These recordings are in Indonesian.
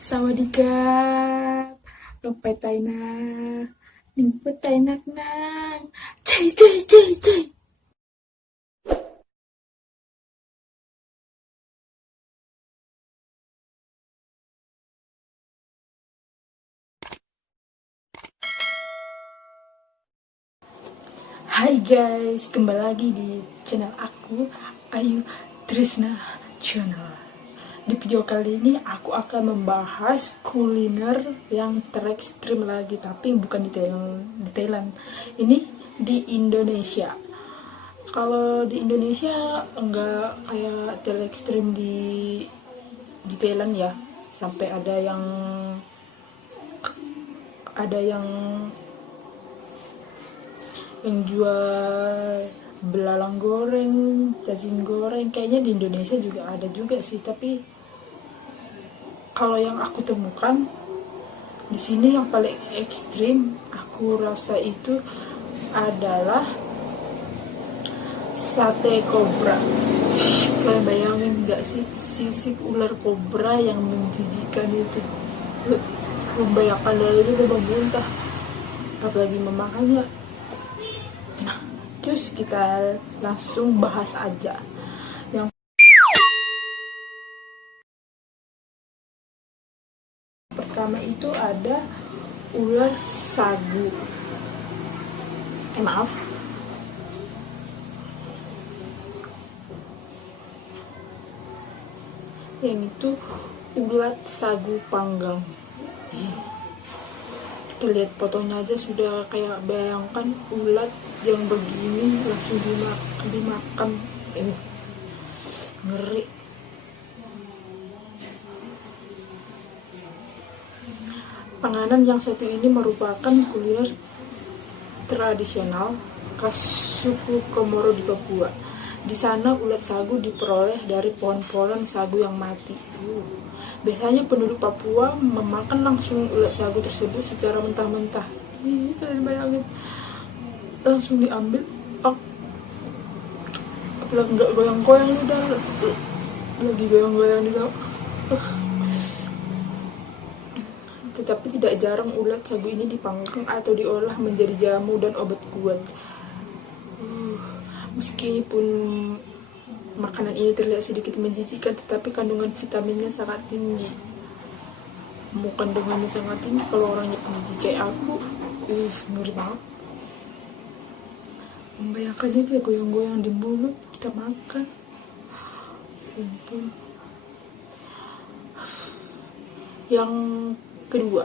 Sawadikap, lompat taina, limput tainak nang, cai cai cai cai. Hai guys, kembali lagi di channel aku, Ayu Trisna Channel. Di video kali ini aku akan membahas kuliner yang terekstrim lagi, tapi bukan di Thailand. Ini di Indonesia. Kalau di Indonesia enggak kayak terekstrim di Thailand ya. Sampai ada yang jual belalang goreng, cacing goreng. Kayaknya di Indonesia juga ada juga sih, tapi kalau yang aku temukan di sini yang paling ekstrim aku rasa itu adalah sate kobra. Kalian bayangin nggak sih sisik ular kobra yang menjijikan itu? Membayangkan dari itu udah muntah, apalagi memakannya. Nah, terus kita langsung bahas aja. Yang pertama itu ada ular sagu. Maaf. Yang itu ulat sagu panggang. Kita lihat fotonya aja sudah kayak bayangkan ulat yang begini langsung dimakan. Ngeri. Panganan yang satu ini merupakan kuliner tradisional khas suku Komoro di Papua. Di sana ulat sagu diperoleh dari pohon-pohon sagu yang mati. Biasanya penduduk Papua memakan langsung ulat sagu tersebut secara mentah-mentah. Kalian bayangin, langsung diambil, apalagi nggak goyang-goyang udah, lagi goyang-goyang di dalam. Tetapi tidak jarang ulat sagu ini dipanggang atau diolah menjadi jamu dan obat kuat. Meskipun makanan ini terlihat sedikit menjijikkan, tetapi kandungan vitaminnya sangat tinggi. Kandungannya sangat tinggi kalau orangnya penjijik kayak aku. Ngeri banget. Membayangkannya dia goyang-goyang di mulut, kita makan. Yang kedua,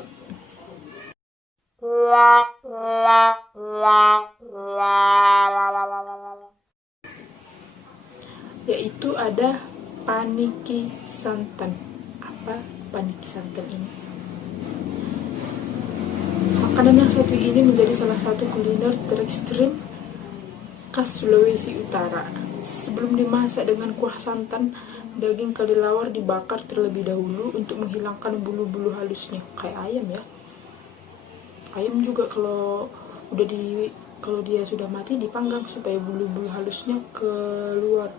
yaitu ada paniki santan. Apa paniki santan ini? Makanan yang satu ini menjadi salah satu kuliner terekstrim khas Sulawesi Utara. Sebelum dimasak dengan kuah santan, daging kelelawar dibakar terlebih dahulu untuk menghilangkan bulu-bulu halusnya. Kayak ayam ya. Ayam juga kalau dia sudah mati dipanggang supaya bulu-bulu halusnya keluar.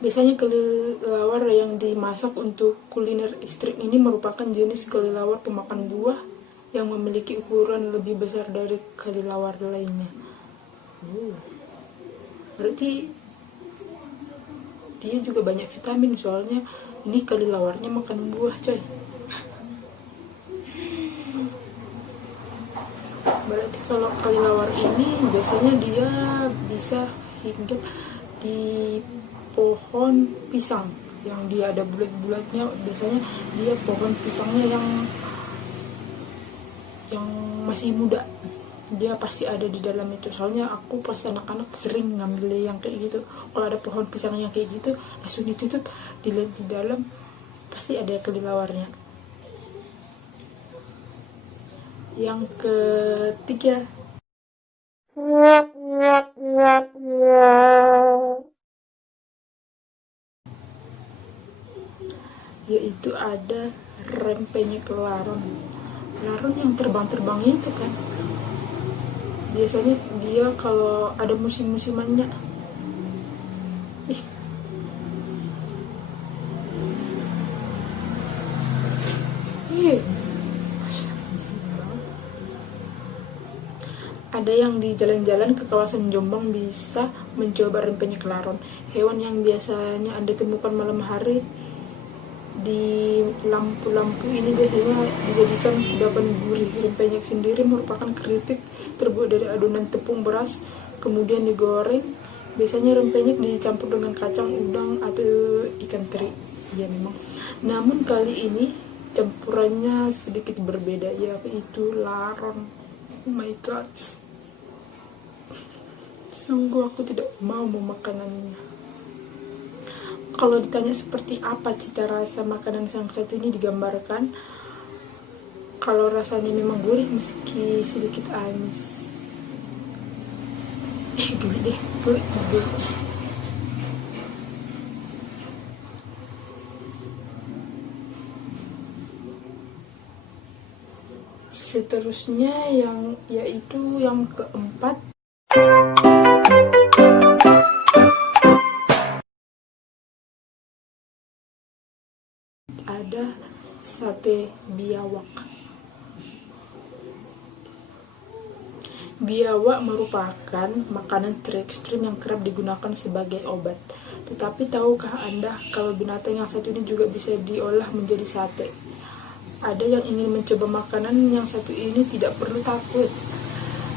Biasanya kelelawar yang dimasak untuk kuliner ekstrim ini merupakan jenis kelelawar pemakan buah yang memiliki ukuran lebih besar dari kelelawar lainnya. Berarti dia juga banyak vitamin, soalnya ini kelelawarnya makan buah coy. Berarti kalau kelelawar ini biasanya dia bisa hinggap di pohon pisang yang dia ada bulat-bulatnya. Biasanya dia pohon pisangnya yang masih muda, dia pasti ada di dalam itu. Soalnya aku pas anak-anak sering ngambil yang kayak gitu. Kalau ada pohon pisang yang kayak gitu langsung ditutup, dilihat di dalam pasti ada kelelawarnya. Yang ketiga, yaitu ada rempeyek laron. Laron yang terbang-terbang itu kan, biasanya dia kalau ada musim-musimannya. Ada yang di jalan-jalan ke kawasan Jombang bisa mencoba rempeyek laron, hewan yang biasanya Anda temukan malam hari di lampu-lampu. Ini biasanya dijadikan kudapan gurih. Rempeyek sendiri merupakan keripik terbuat dari adonan tepung beras, kemudian digoreng. Biasanya rempeyek dicampur dengan kacang, udang, atau ikan teri. Ya memang. Namun kali ini campurannya sedikit berbeda, yaitu laron. Oh my god, sungguh aku tidak mau memakanannya. Kalau ditanya seperti apa cita rasa makanan yang satu ini digambarkan, kalau rasanya memang gurih meski sedikit amis. Geli deh, geli. Seterusnya yaitu yang keempat, ada sate biawak. Biawak merupakan makanan terekstrim yang kerap digunakan sebagai obat. Tetapi tahukah Anda kalau binatang yang satu ini juga bisa diolah menjadi sate? Ada yang ingin mencoba makanan yang satu ini tidak perlu takut.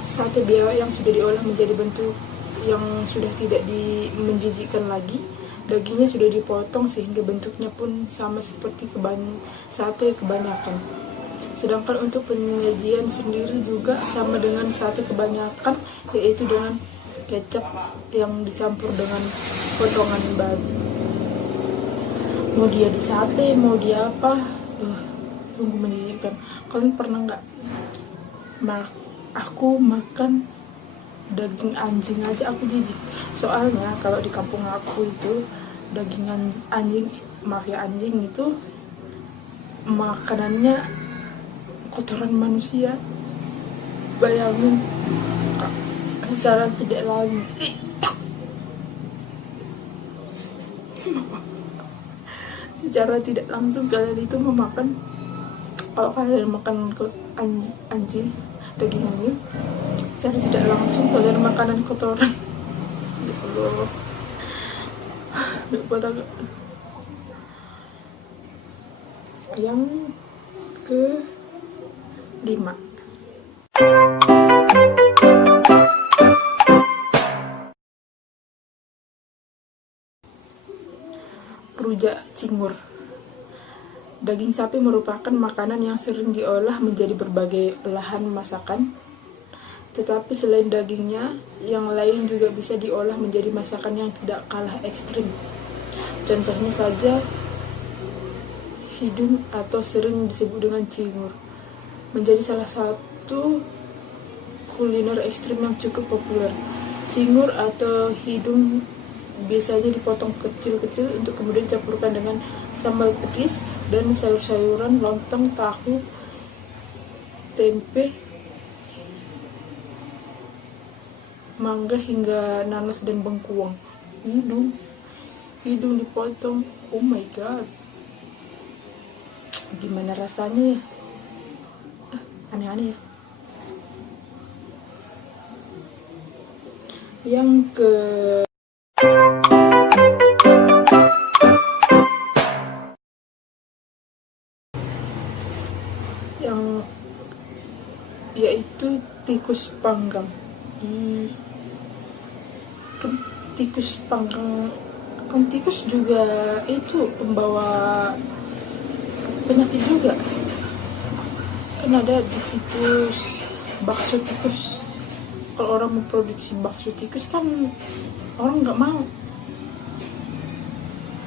Sate biawak yang sudah diolah menjadi bentuk yang sudah tidak menjijikkan lagi. Dagingnya sudah dipotong sehingga bentuknya pun sama seperti sate kebanyakan. Sedangkan untuk penyajian sendiri juga sama dengan sate kebanyakan, yaitu dengan kecap yang dicampur dengan potongan babi. Mau dia di sate, mau dia apa, sungguh menjijikkan. Kalian pernah nggak? Aku makan daging anjing aja aku jijik. Soalnya kalau di kampung aku itu daging anjing, maaf ya, anjing itu makanannya kotoran manusia. Bayangin, secara tidak langsung kalian itu memakan, kalau kalian makan anjing, daging anjing, secara tidak langsung kalian makanan kotoran. Ya Allah, buat agak. Yang ke-5, rujak cingur. Daging sapi merupakan makanan yang sering diolah menjadi berbagai olahan masakan. Tetapi selain dagingnya, yang lain juga bisa diolah menjadi masakan yang tidak kalah ekstrim. Contohnya saja hidung atau sering disebut dengan cingur, menjadi salah satu kuliner ekstrim yang cukup populer. Cingur atau hidung biasanya dipotong kecil-kecil untuk kemudian dicampurkan dengan sambal petis dan sayur-sayuran, lontong, tahu, tempe, mangga hingga nanas dan bengkuang. Hidung dipotong. Oh my god, gimana rasanya ya? Aneh-aneh ya. Yang yaitu tikus panggang. Tikus panggang, kan tikus juga itu pembawa penyakit juga. Kan ada di situs bakso tikus. Kalau orang memproduksi bakso tikus kan orang nggak mau,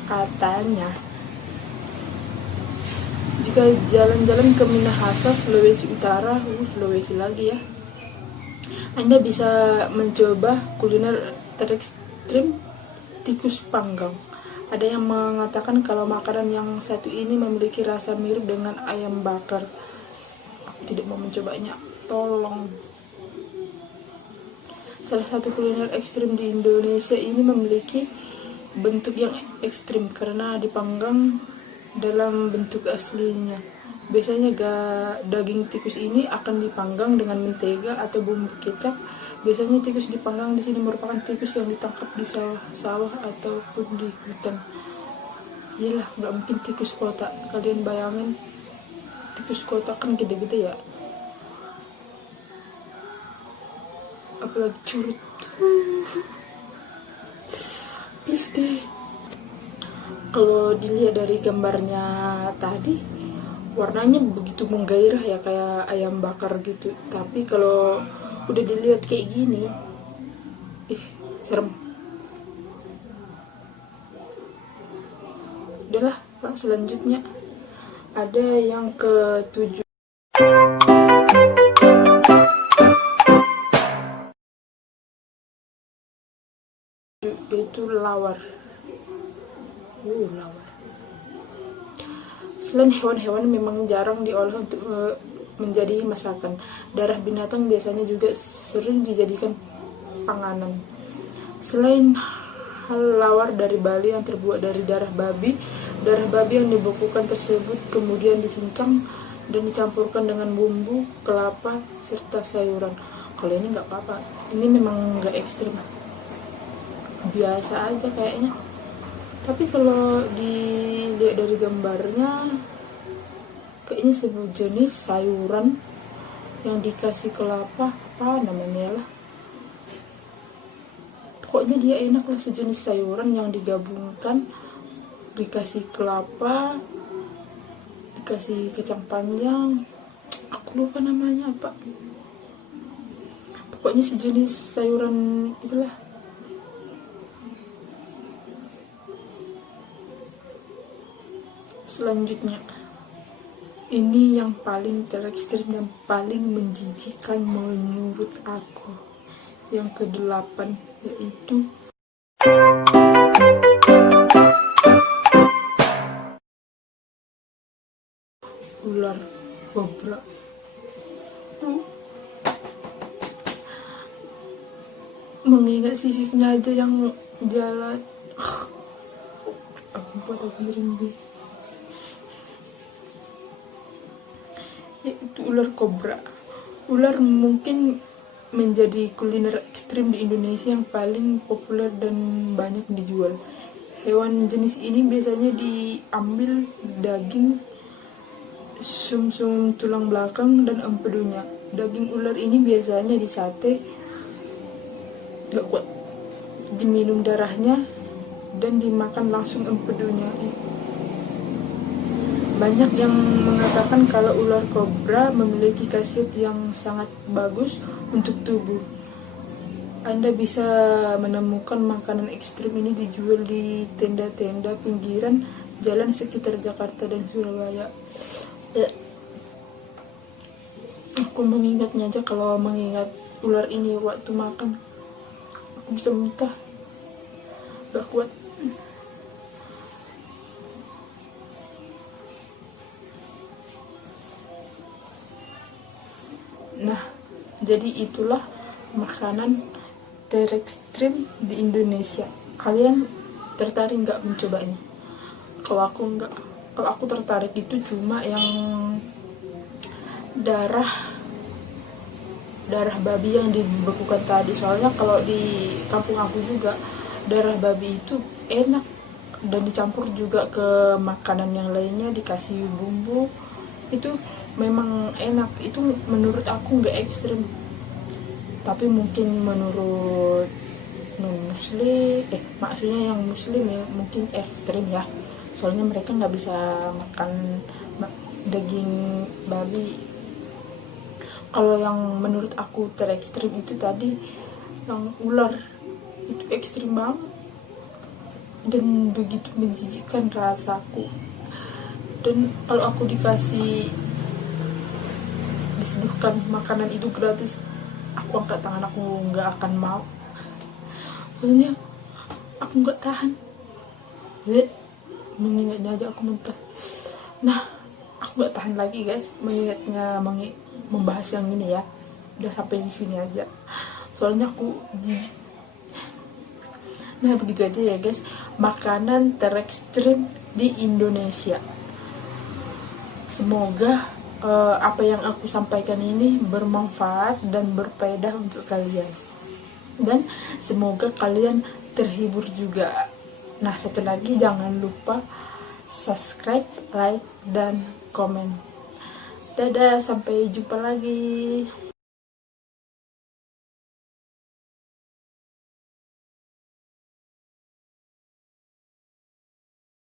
katanya. Jika jalan-jalan ke Minahasa, Sulawesi Utara, Sulawesi lagi ya, Anda bisa mencoba kuliner terekstrim tikus panggang. Ada yang mengatakan kalau makanan yang satu ini memiliki rasa mirip dengan ayam bakar. Aku tidak mau mencobanya, tolong. Salah satu kuliner ekstrim di Indonesia ini memiliki bentuk yang ekstrim karena dipanggang dalam bentuk aslinya, Biasanya daging tikus ini akan dipanggang dengan mentega atau bumbu kecap. Biasanya tikus dipanggang di sini merupakan tikus yang ditangkap di sawah ataupun di hutan. Iyalah, nggak mungkin tikus kota. Kalian bayangin, tikus kota kan gede-gede ya. Apalagi curut. Please deh. Kalau dilihat dari gambarnya tadi, warnanya begitu menggairah ya, kayak ayam bakar gitu. Tapi kalau udah dilihat kayak gini, serem. Udahlah, selanjutnya ada yang ke-7. Yaitu lawar. Lawar. Selain hewan-hewan memang jarang diolah untuk menjadi masakan. Darah binatang biasanya juga sering dijadikan panganan. Selain lawar dari Bali yang terbuat dari darah babi yang dibekukan tersebut kemudian dicincang dan dicampurkan dengan bumbu, kelapa, serta sayuran. Kalau ini nggak apa-apa, ini memang nggak ekstrim, biasa aja kayaknya. Tapi kalau dilihat dari gambarnya, kayaknya sejenis sayuran yang dikasih kelapa, apa namanya lah. Pokoknya dia enak lah, sejenis sayuran yang digabungkan, dikasih kelapa, dikasih kacang panjang, aku lupa namanya apa. Pokoknya sejenis sayuran itulah. Selanjutnya, ini yang paling terekstrim dan paling menjijikkan menurut aku. Yang ke-8 yaitu ular kobra. Mengingat sisiknya aja yang jalan, aku buat aku merinding. Yaitu ular kobra. Ular mungkin menjadi kuliner ekstrim di Indonesia yang paling populer dan banyak dijual. Hewan jenis ini biasanya diambil daging, sumsum tulang belakang, dan empedunya. Daging ular ini biasanya disate, gak kuat, diminum darahnya, dan dimakan langsung empedunya. Banyak yang mengatakan kalau ular kobra memiliki khasiat yang sangat bagus untuk tubuh. Anda bisa menemukan makanan ekstrim ini dijual di tenda-tenda pinggiran jalan sekitar Jakarta dan Surabaya. Aku mengingatnya aja, kalau mengingat ular ini waktu makan, aku bisa muntah. Gak kuat. Nah, jadi itulah makanan terekstrim di Indonesia. Kalian tertarik nggak mencobanya? Kalau aku nggak. Kalau aku tertarik itu cuma yang darah babi yang dibekukan tadi. Soalnya kalau di kampung aku juga darah babi itu enak dan dicampur juga ke makanan yang lainnya, dikasih bumbu, itu memang enak. Itu menurut aku nggak ekstrim, tapi mungkin menurut non-muslim, maksudnya yang muslim ya, mungkin ekstrim ya, soalnya mereka nggak bisa makan daging babi. Kalau yang menurut aku terekstrim itu tadi yang ular, itu ekstrim banget dan begitu menjijikkan rasaku. Dan kalau aku diseduhkan makanan itu gratis, aku angkat tangan, aku nggak akan mau. Soalnya aku nggak tahan. Mengingatnya aja aku muntah. Nah, aku nggak tahan lagi guys mengingatnya, membahas yang ini ya. Udah sampai di sini aja. Soalnya aku jijik. Nah, begitu aja ya guys, makanan terekstrim di Indonesia. semoga apa yang aku sampaikan ini bermanfaat dan berfaedah untuk kalian, dan semoga kalian terhibur juga. Nah, satu lagi, jangan lupa subscribe, like, dan komen. Dadah, sampai jumpa lagi.